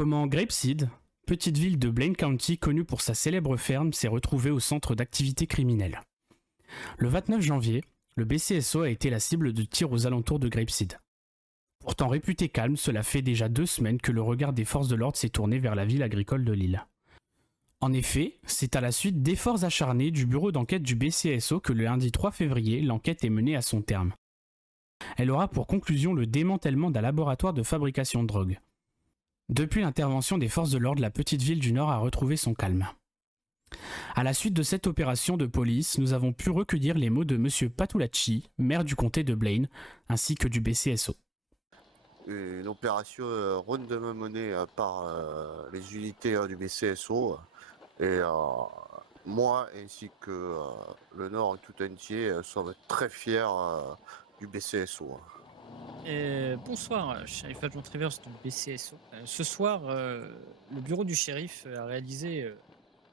Comment Grapeseed, petite ville de Blaine County connue pour sa célèbre ferme, s'est retrouvée au centre d'activités criminelles. Le 29 janvier, le BCSO a été la cible de tirs aux alentours de Grapeseed. Pourtant réputé calme, cela fait déjà 2 semaines que le regard des forces de l'ordre s'est tourné vers la ville agricole de l'île. En effet, c'est à la suite d'efforts acharnés du bureau d'enquête du BCSO que le lundi 3 février, l'enquête est menée à son terme. Elle aura pour conclusion le démantèlement d'un laboratoire de fabrication de drogue. Depuis l'intervention des forces de l'ordre, la petite ville du Nord a retrouvé son calme. À la suite de cette opération de police, nous avons pu recueillir les mots de M. Patulacci, maire du comté de Blaine, ainsi que du BCSO. Une opération rondement menée par les unités du BCSO et moi ainsi que le Nord tout entier sommes très fiers du BCSO. Bonsoir, shérif adjoint Trivers, donc BCSO. Ce soir, le bureau du shérif a réalisé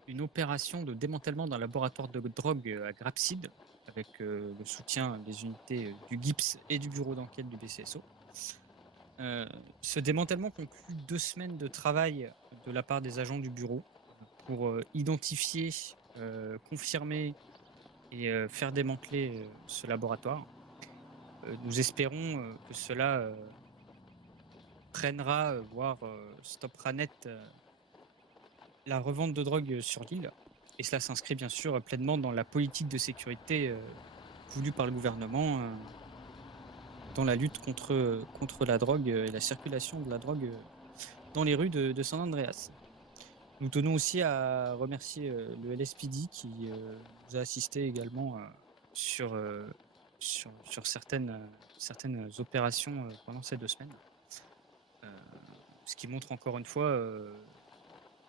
une opération de démantèlement d'un laboratoire de drogue à Grapeseed, avec le soutien des unités du GIPS et du bureau d'enquête du BCSO. Ce démantèlement conclut 2 semaines de travail de la part des agents du bureau pour identifier, confirmer et faire démanteler ce laboratoire. Nous espérons que cela freinera, voire stoppera net la revente de drogue sur l'île. Et cela s'inscrit bien sûr pleinement dans la politique de sécurité voulue par le gouvernement dans la lutte contre la drogue et la circulation de la drogue dans les rues de San Andreas. Nous tenons aussi à remercier le LSPD qui nous a assisté également sur, sur certaines opérations pendant ces 2 semaines. Ce qui montre encore une fois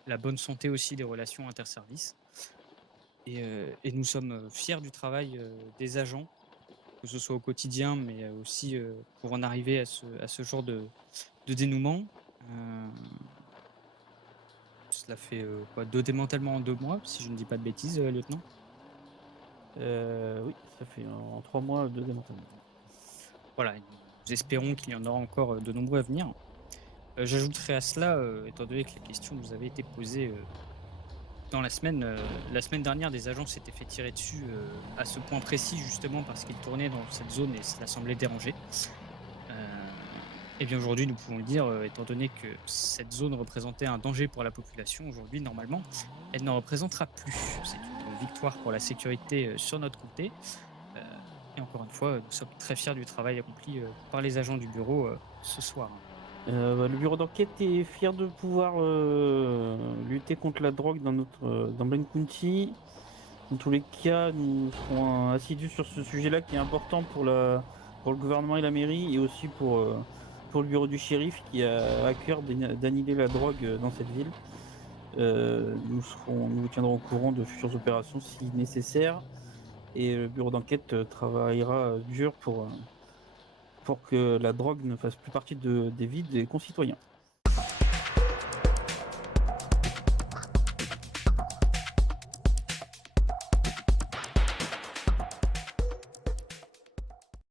la bonne santé aussi des relations interservices. Et nous sommes fiers du travail des agents, que ce soit au quotidien, mais aussi pour en arriver à ce genre de dénouement. Cela fait 2 démantèlements en 2 mois, si je ne dis pas de bêtises, lieutenant. Oui, ça fait en 3 mois 2 démantèlements. Voilà, nous espérons qu'il y en aura encore de nombreux à venir. J'ajouterai à cela, étant donné que la question nous avait été posée dans la semaine dernière, des agents s'étaient fait tirer dessus à ce point précis, justement parce qu'ils tournaient dans cette zone et cela semblait déranger. Et bien aujourd'hui, nous pouvons le dire, étant donné que cette zone représentait un danger pour la population, aujourd'hui, normalement, elle n'en représentera plus. C'est une victoire pour la sécurité sur notre comté. Et encore une fois, nous sommes très fiers du travail accompli par les agents du bureau ce soir. Le bureau d'enquête est fier de pouvoir lutter contre la drogue dans Blaine County. Dans tous les cas, nous serons assidus sur ce sujet-là qui est important pour le gouvernement et la mairie, et aussi pour le bureau du shérif qui a à cœur d'annihiler la drogue dans cette ville. Nous vous tiendrons au courant de futures opérations si nécessaire, et le bureau d'enquête travaillera dur pour que la drogue ne fasse plus partie des vies des concitoyens.